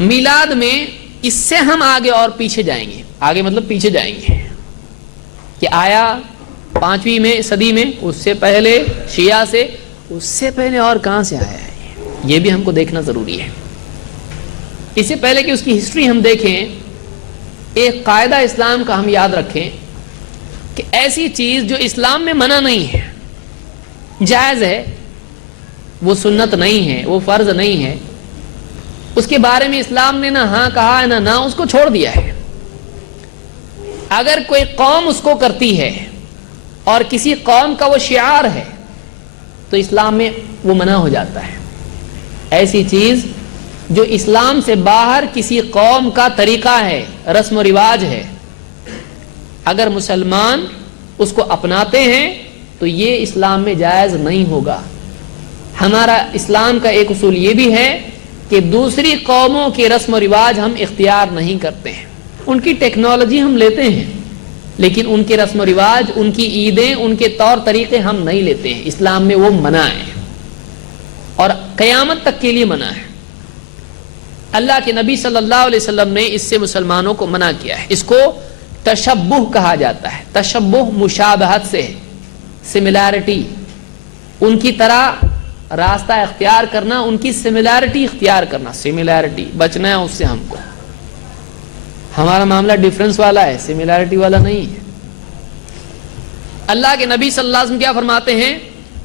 میلاد میں اس سے ہم آگے اور پیچھے جائیں گے، آگے مطلب پیچھے جائیں گے کہ آیا 5ویں صدی میں، اس سے پہلے شیعہ سے، اس سے پہلے اور کہاں سے آیا ہے، یہ بھی ہم کو دیکھنا ضروری ہے۔ اس سے پہلے کہ اس کی ہسٹری ہم دیکھیں، ایک قاعدہ اسلام کا ہم یاد رکھیں کہ ایسی چیز جو اسلام میں منع نہیں ہے، جائز ہے، وہ سنت نہیں ہے، وہ فرض نہیں ہے، اس کے بارے میں اسلام نے نہ ہاں کہا ہے نہ اس کو چھوڑ دیا ہے۔ اگر کوئی قوم اس کو کرتی ہے اور کسی قوم کا وہ شعار ہے تو اسلام میں وہ منع ہو جاتا ہے۔ ایسی چیز جو اسلام سے باہر کسی قوم کا طریقہ ہے، رسم و رواج ہے، اگر مسلمان اس کو اپناتے ہیں تو یہ اسلام میں جائز نہیں ہوگا۔ ہمارا اسلام کا ایک اصول یہ بھی ہے کہ دوسری قوموں کے رسم و رواج ہم اختیار نہیں کرتے ہیں، ان کی ٹیکنالوجی ہم لیتے ہیں لیکن ان کے رسم و رواج، ان کی عیدیں، ان کے طور طریقے ہم نہیں لیتے ہیں۔ اسلام میں وہ منع ہے اور قیامت تک کے لیے منع ہے۔ اللہ کے نبی صلی اللہ علیہ وسلم نے اس سے مسلمانوں کو منع کیا ہے۔ اس کو تشبہ کہا جاتا ہے۔ تشبہ مشابہت سے ہے، سملیرٹی، ان کی طرح راستہ اختیار کرنا، ان کی سملیرٹی اختیار کرنا۔ سملیرٹی بچنا ہے اس سے ہم کو، ہمارا معاملہ ڈیفرنس والا ہے، سملیرٹی والا نہیں ہے۔ اللہ کے نبی صلی اللہ علیہ وسلم کیا فرماتے ہیں؟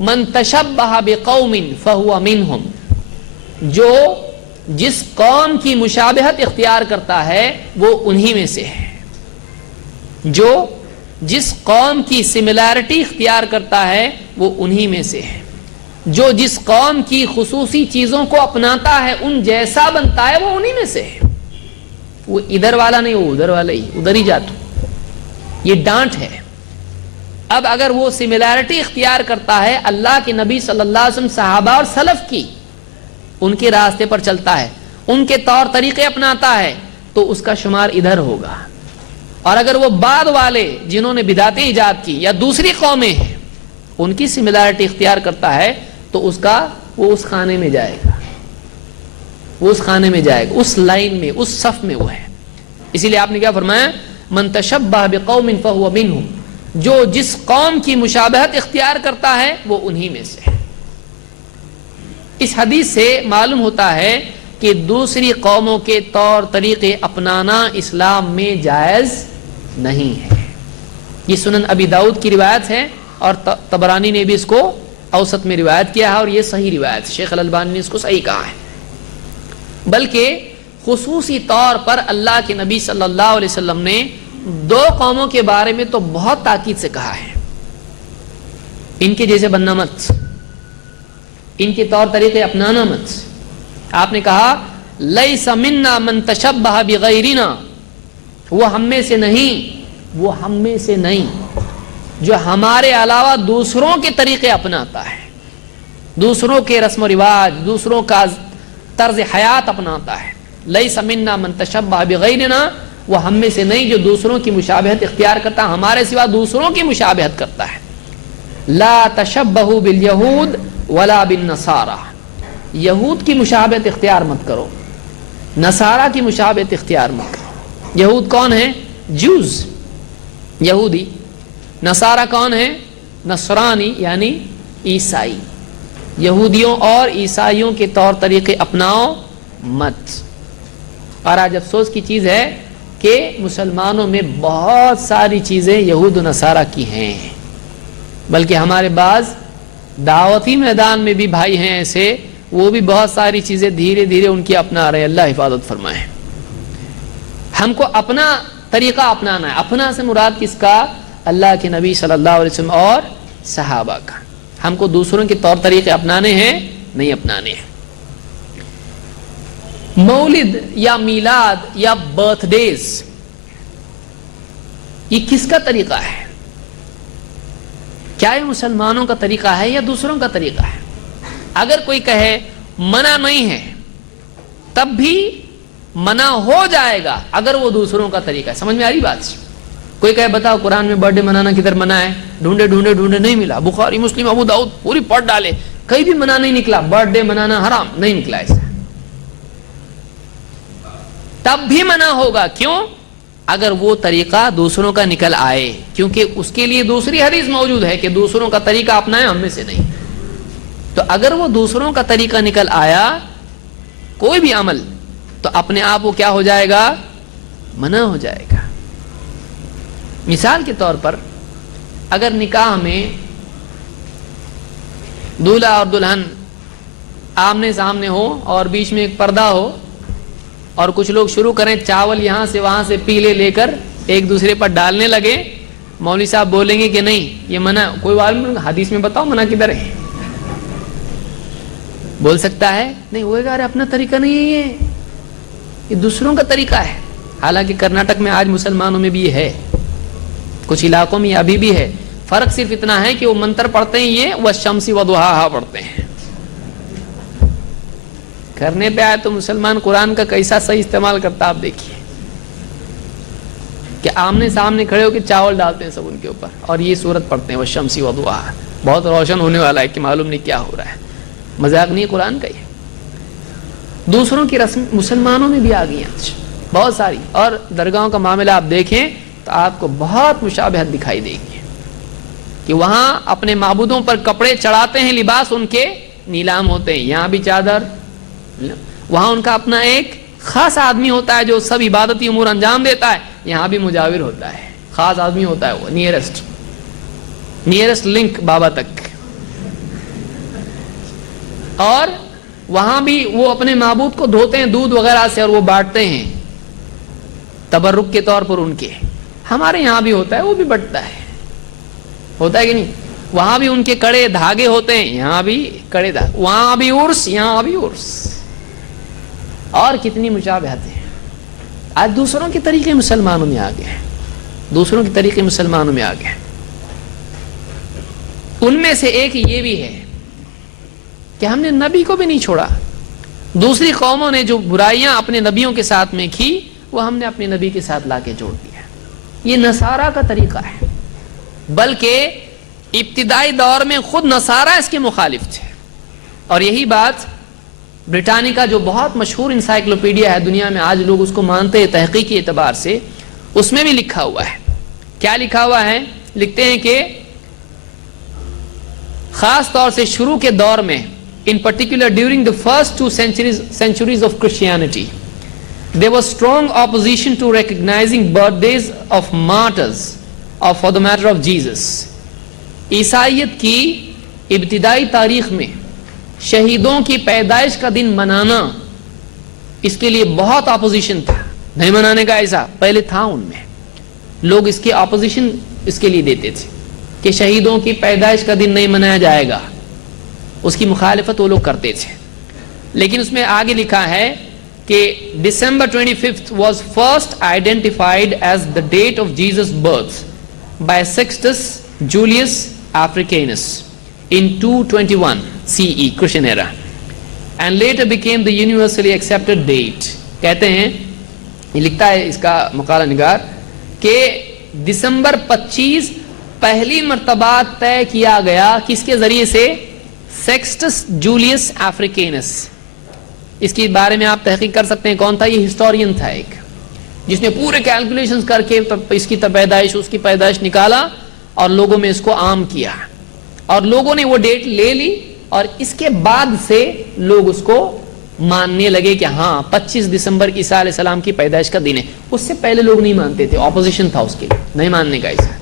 من تشبہ بقوم فہو منہم، جو جس قوم کی مشابہت اختیار کرتا ہے وہ انہی میں سے ہے، جو جس قوم کی سملیرٹی اختیار کرتا ہے وہ انہی میں سے ہے، جو جس قوم کی خصوصی چیزوں کو اپناتا ہے، ان جیسا بنتا ہے، وہ انہی میں سے ہے۔ وہ ادھر والا نہیں، وہ ادھر والا ہی، ادھر ہی جا تو، یہ ڈانٹ ہے۔ اب اگر وہ سملیرٹی اختیار کرتا ہے اللہ کے نبی صلی اللہ علیہ وسلم، صحابہ اور سلف کی، ان کے راستے پر چلتا ہے، ان کے طور طریقے اپناتا ہے، تو اس کا شمار ادھر ہوگا۔ اور اگر وہ بعد والے جنہوں نے بدعتیں ایجاد کی یا دوسری قومیں ہیں، ان کی سملیرٹی اختیار کرتا ہے تو اس کا وہ اس خانے میں جائے گا، وہ اس خانے میں جائے گا، اس لائن میں، اس صف میں وہ ہے۔ اسی لیے آپ نے کیا فرمایا؟ من تشبہ بقوم فہو منہم، جو جس قوم کی مشابہت اختیار کرتا ہے وہ انہی میں سے ہے۔ اس حدیث سے معلوم ہوتا ہے کہ دوسری قوموں کے طور طریقے اپنانا اسلام میں جائز نہیں ہے۔ یہ سنن ابی داؤد کی روایت ہے اور طبرانی نے بھی اس کو اوسط میں روایت کیا ہے، اور یہ صحیح روایت، شیخ الالبانی نے اس کو صحیح کہا ہے۔ بلکہ خصوصی طور پر اللہ کے نبی صلی اللہ علیہ وسلم نے دو قوموں کے بارے میں تو بہت تاکید سے کہا ہے، ان کے جیسے بننا مت، ان کے طور طریقے اپنانا مت۔ آپ نے کہا لیس منا من تشبہ بغیرنا، وہ ہم میں سے نہیں، وہ ہم میں سے نہیں جو ہمارے علاوہ دوسروں کے طریقے اپناتا ہے، دوسروں کے رسم و رواج، دوسروں کا طرز حیات اپناتا ہے۔ لیس منا من تشبہ بغیرنا، وہ ہم میں سے نہیں جو دوسروں کی مشابہت اختیار کرتا ہے، ہمارے سوا دوسروں کی مشابہت کرتا ہے۔ لا تشبہوا بالیہود ولا بالنصارى، یہود کی مشابہت اختیار مت کرو، نصارہ کی مشابہت اختیار مت کرو۔ یہود کون ہیں؟ جوز، یہودی۔ نصارہ کون ہیں؟ نصرانی یعنی عیسائی۔ یہودیوں اور عیسائیوں کے طور طریقے اپناؤ مت۔ اور آج افسوس کی چیز ہے کہ مسلمانوں میں بہت ساری چیزیں یہود و نصارہ کی ہیں، بلکہ ہمارے بعض دعوتی میدان میں بھی بھائی ہیں ایسے، وہ بھی بہت ساری چیزیں دھیرے دھیرے ان کی اپنا رہے ہیں۔ اللہ حفاظت فرمائے۔ ہم کو اپنا طریقہ اپنانا ہے۔ اپنا سے مراد کس کا؟ اللہ کے نبی صلی اللہ علیہ وسلم اور صحابہ کا۔ ہم کو دوسروں کے طور طریقے اپنانے ہیں، نہیں اپنانے ہیں۔ مولد یا میلاد یا برتھ ڈیز، یہ کس کا طریقہ ہے؟ کیا یہ مسلمانوں کا طریقہ ہے یا دوسروں کا طریقہ ہے؟ اگر کوئی کہے منع نہیں ہے، تب بھی منع ہو جائے گا اگر وہ دوسروں کا طریقہ ہے۔ سمجھ میں آ رہی بات؟ کوئی کہے بتاؤ قرآن میں برتھ ڈے منانا کدھر منع ہے؟ ڈھونڈے ڈھونڈے ڈھونڈے نہیں ملا، بخاری مسلم ابو داؤد پوری پڑھ ڈالے، کہیں بھی منع نہیں نکلا، برتھ ڈے منانا حرام نہیں نکلا ایسا۔ تب بھی منع ہوگا. کیوں؟ اگر وہ طریقہ دوسروں کا نکل آئے, کیونکہ اس کے لیے دوسری حدیث موجود ہے کہ دوسروں کا طریقہ اپنائیں, ہم میں سے نہیں. تو اگر وہ دوسروں کا طریقہ نکل آیا کوئی بھی عمل, تو اپنے آپ وہ کیا ہو جائے گا؟ منع ہو جائے گا. مثال کے طور پر اگر نکاح میں دولہا اور دلہن آمنے سامنے ہو اور بیچ میں ایک پردہ ہو, اور کچھ لوگ شروع کریں چاول یہاں سے وہاں سے پیلے لے کر ایک دوسرے پر ڈالنے لگے, مولوی صاحب بولیں گے کہ نہیں یہ منع, کوئی عالم حدیث میں بتاؤ منع کدھر ہے؟ بول سکتا ہے؟ نہیں. وہ کہہ رہے اپنا طریقہ نہیں ہے, یہ دوسروں کا طریقہ ہے. حالانکہ کرناٹک میں آج مسلمانوں میں بھی یہ ہے, کچھ علاقوں میں ابھی بھی ہے. فرق صرف اتنا ہے کہ وہ منتر پڑھتے ہیں, یہ والشمس وضحاہا پڑھتے ہیں. کرنے پہ آئے تو مسلمان قرآن کا کیسا صحیح استعمال کرتا آپ دیکھیے, کہ آمنے سامنے کھڑے ہو کے چاول ڈالتے ہیں سب ان کے اوپر, اور یہ سورت پڑھتے ہیں والشمس وضحاہا. بہت روشن ہونے والا ہے کہ معلوم نہیں کیا ہو رہا ہے. مذاق نہیں قرآن کا. یہ دوسروں کی رسم مسلمانوں میں بھی آ گئی آج بہت ساری, اور درگاہوں کا معاملہ آپ دیکھیں تو آپ کو بہت مشابہت دکھائی دے گی, کہ وہاں اپنے معبودوں پر کپڑے چڑھاتے ہیں, لباس ان کے نیلام ہوتے ہیں. یہاں بھی چادر, وہاں ان کا اپنا ایک خاص آدمی ہوتا ہے جو سب عبادتی امور انجام دیتا ہے. یہاں بھی مجاور ہوتا ہے, خاص آدمی ہوتا ہے, وہ نیئرسٹ لنک بابا تک. اور وہاں بھی وہ اپنے معبود کو دھوتے ہیں دودھ وغیرہ سے, اور وہ بانٹتے ہیں تبرک کے طور پر ان کے. ہمارے یہاں بھی ہوتا ہے, وہ بھی بٹتا ہے, ہوتا ہے کہ نہیں؟ وہاں بھی ان کے کڑے دھاگے ہوتے ہیں, یہاں بھی کڑے دھاگے, وہاں بھی عرس, یہاں بھی عرس. اور کتنی مشابہت ہیں. آج دوسروں کے طریقے مسلمانوں میں آ گئے ہیں, دوسروں کے طریقے مسلمانوں میں آ گئے ہیں. ان میں سے ایک یہ بھی ہے کہ ہم نے نبی کو بھی نہیں چھوڑا. دوسری قوموں نے جو برائیاں اپنے نبیوں کے ساتھ میں کی, وہ ہم نے اپنے نبی کے ساتھ لا کے جوڑ دیا. یہ نصارہ کا طریقہ ہے, بلکہ ابتدائی دور میں خود نصارہ اس کے مخالف تھے. اور یہی بات برٹانیکا جو بہت مشہور انسائکلوپیڈیا ہے دنیا میں, آج لوگ اس کو مانتے ہیں تحقیقی اعتبار سے, اس میں بھی لکھا ہوا ہے. کیا لکھا ہوا ہے؟ لکھتے ہیں کہ خاص طور سے شروع کے دور میں, in particular during the first 2 centuries of Christianity, there was strong opposition to recognizing birthdays of martyrs, or for the matter of Jesus. عیسائیت کی ابتدائی تاریخ میں شہیدوں کی پیدائش کا دن منانا, اس کے لیے بہت اپوزیشن تھا. نہیں منانے کا ایسا پہلے تھا, ان میں لوگ اس کی اپوزیشن اس کے لیے دیتے تھے کہ شہیدوں کی پیدائش کا دن نہیں منایا جائے گا, اس کی مخالفت وہ لوگ کرتے تھے. لیکن اس میں آگے لکھا ہے کہ December 25th was first identified as the date of Jesus' birth by Sextus Julius Africanus in 221 CE Christian era, and later became the universally accepted date. کہتے ہیں, یہ لکھتا ہے اس کا مقالہ نگار, کہ دسمبر 25 پہلی مرتبہ طے کیا گیا کس کے ذریعے سے؟ سیکسٹس جولیس افریکینس. اس کے بارے میں آپ تحقیق کر سکتے ہیں کون تھا. یہ ہسٹورین تھا ایک, جس نے پورے کیلکولیشنز کر کے اس کی پیدائش, اس کی پیدائش نکالا اور لوگوں میں اس کو عام کیا, اور لوگوں نے وہ ڈیٹ لے لی, اور اس کے بعد سے لوگ اس کو ماننے لگے کہ ہاں 25 دسمبر عیسیٰ علیہ السلام کی پیدائش کا دن ہے. اس سے پہلے لوگ نہیں مانتے تھے, اپوزیشن تھا اس کے نہیں ماننے کا ایسا,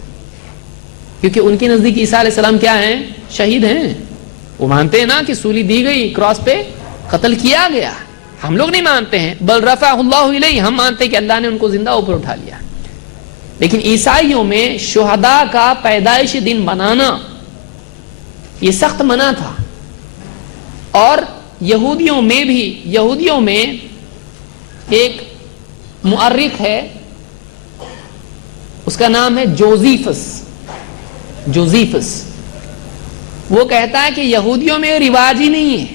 کیونکہ ان کے نزدیک عیسیٰ علیہ السلام کیا ہیں؟ شہید ہیں. وہ مانتے ہیں نا کہ سولی دی گئی, کراس پہ قتل کیا گیا. ہم لوگ نہیں مانتے ہیں, بل رفعہ اللہ الیہ, ہم مانتے ہیں کہ اللہ نے ان کو زندہ اوپر اٹھا لیا. لیکن عیسائیوں میں شہداء کا پیدائش دن منانا یہ سخت منع تھا. اور یہودیوں میں ایک مؤرخ ہے, اس کا نام ہے جوزیفس. وہ کہتا ہے کہ یہودیوں میں رواج ہی نہیں ہے,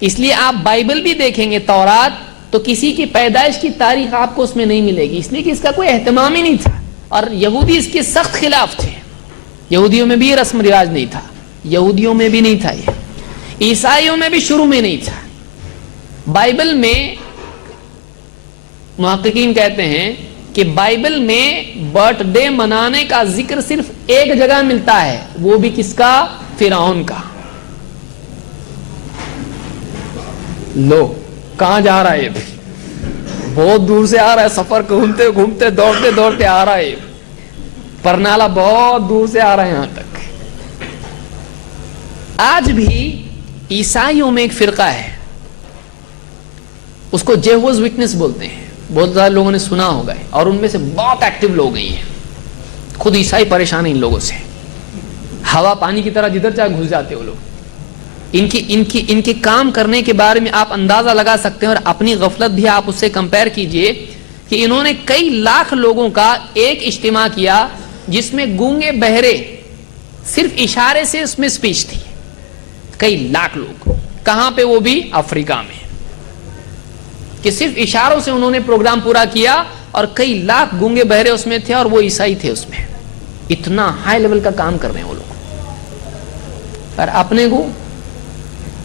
اس لیے آپ بائبل بھی دیکھیں گے, تورات, تو کسی کی پیدائش کی تاریخ آپ کو اس میں نہیں ملے گی, اس لیے کہ اس کا کوئی اہتمام ہی نہیں تھا. اور یہودی اس کے سخت خلاف تھے. یہودیوں میں بھی یہ رسم رواج نہیں تھا, یہودیوں میں بھی نہیں تھا, یہ عیسائیوں میں بھی شروع میں نہیں تھا. بائبل میں محققین کہتے ہیں کہ بائبل میں برتھ ڈے منانے کا ذکر صرف ایک جگہ ملتا ہے، وہ بھی کس کا؟ فرعون کا۔ لو کہاں جا رہا ہے یہ بھی؟ بہت دور سے آ رہا ہے، سفر گھومتے گھومتے دوڑتے دوڑتے آ رہا ہے، پرنالا بہت دور سے آ رہا ہے یہاں تک۔ آج بھی عیسائیوں میں ایک فرقہ ہے، اس کو جیہوز وٹنس بولتے ہیں، بہت زیادہ لوگوں نے سنا ہوگا، اور ان میں سے بہت ایکٹیو لوگ ہیں، خود عیسائی پریشان ہیں ان لوگوں سے، ہوا پانی کی طرح جدھر چاہے گھس جاتے وہ لوگ۔ ان کے کام کرنے کے بارے میں آپ اندازہ لگا سکتے ہیں، اور اپنی غفلت بھی آپ اس سے کمپیئر کیجئے کہ انہوں نے کئی لاکھ لوگوں کا ایک اجتماع کیا جس میں گونگے بہرے صرف اشارے سے اس میں سپیچ تھی، کئی لاکھ لوگ، کہاں پہ؟ وہ بھی افریقہ میں، کہ صرف اشاروں سے انہوں نے پروگرام پورا کیا، اور کئی لاکھ گونگے بہرے اس میں تھے، اور وہ عیسائی تھے اس میں۔ اتنا ہائی لیول کا کام کر رہے ہیں وہ لوگ، اور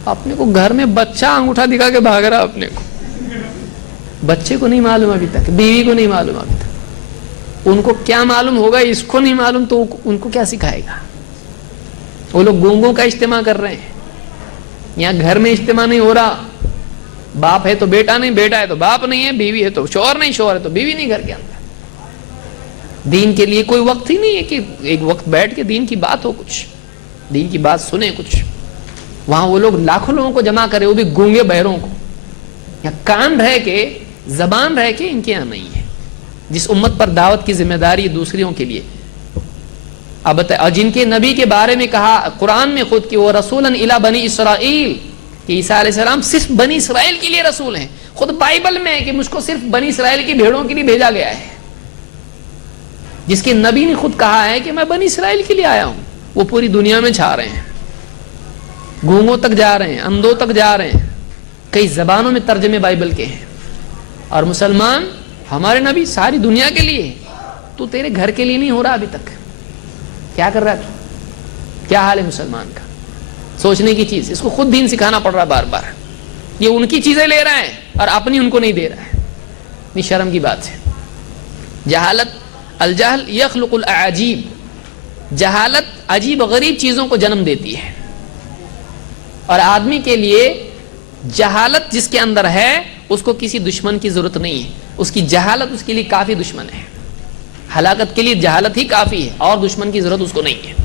اپنے کو گھر میں بچہ انگوٹھا دکھا کے بھاگ رہا، اپنے کو بچے کو نہیں معلوم ابھی تک، بیوی کو نہیں معلوم ابھی تک، ان کو کیا معلوم ہوگا؟ اس کو نہیں معلوم تو ان کو کیا سکھائے گا؟ وہ لوگ گونگوں کا اجتماع کر رہے ہیں، یہاں گھر میں اجتماع نہیں ہو رہا، باپ ہے تو بیٹا نہیں، بیٹا ہے تو باپ نہیں ہے، بیوی ہے تو شوہر نہیں، شوہر ہے تو بیوی نہیں گھر کے اندر۔ دین کے لیے کوئی وقت ہی نہیں ہے کہ ایک وقت بیٹھ کے دین کی بات ہو، کچھ دین کی بات سنیں کچھ۔ وہاں وہ لوگ لاکھوں لوگوں کو جمع کرے، وہ بھی گونگے بہروں کو، یا کان رہ کے زبان رہ کے ان کے یہاں نہیں ہے۔ جس امت پر دعوت کی ذمہ داری دوسریوں کے لیے، اب اور جن کے نبی کے بارے میں کہا قرآن میں خود کہ وہ رسولا الی بنی اسرائیل، کہ عیسیٰ علیہ السلام صرف بنی اسرائیل کے لیے رسول ہیں، خود بائبل میں ہے کہ مجھ کو صرف بنی اسرائیل کی بھیڑوں کے لیے بھیجا گیا ہے۔ جس کے نبی نے خود کہا ہے کہ میں بنی اسرائیل کے لیے آیا ہوں، وہ پوری دنیا میں چھا رہے ہیں، گونگوں تک جا رہے ہیں، اندھوں تک جا رہے ہیں، کئی زبانوں میں ترجمے بائبل کے ہیں۔ اور مسلمان، ہمارے نبی ساری دنیا کے لیے، تو تیرے گھر کے لیے نہیں ہو رہا ابھی تک، کیا کر رہا ہے تو؟ کیا حال ہے مسلمان کا؟ سوچنے کی چیز، اس کو خود دین سکھانا پڑ رہا ہے بار بار۔ یہ ان کی چیزیں لے رہا ہے اور اپنی ان کو نہیں دے رہا ہے، اتنی شرم کی بات ہے۔ جہالت، الجہل یخلق الاعاجیب، جہالت عجیب غریب چیزوں کو جنم دیتی ہے، اور آدمی کے لیے جہالت جس کے اندر ہے اس کو کسی دشمن کی ضرورت نہیں ہے، اس کی جہالت اس کے لیے کافی دشمن ہے، ہلاکت کے لیے جہالت ہی کافی ہے، اور دشمن کی ضرورت اس کو نہیں ہے۔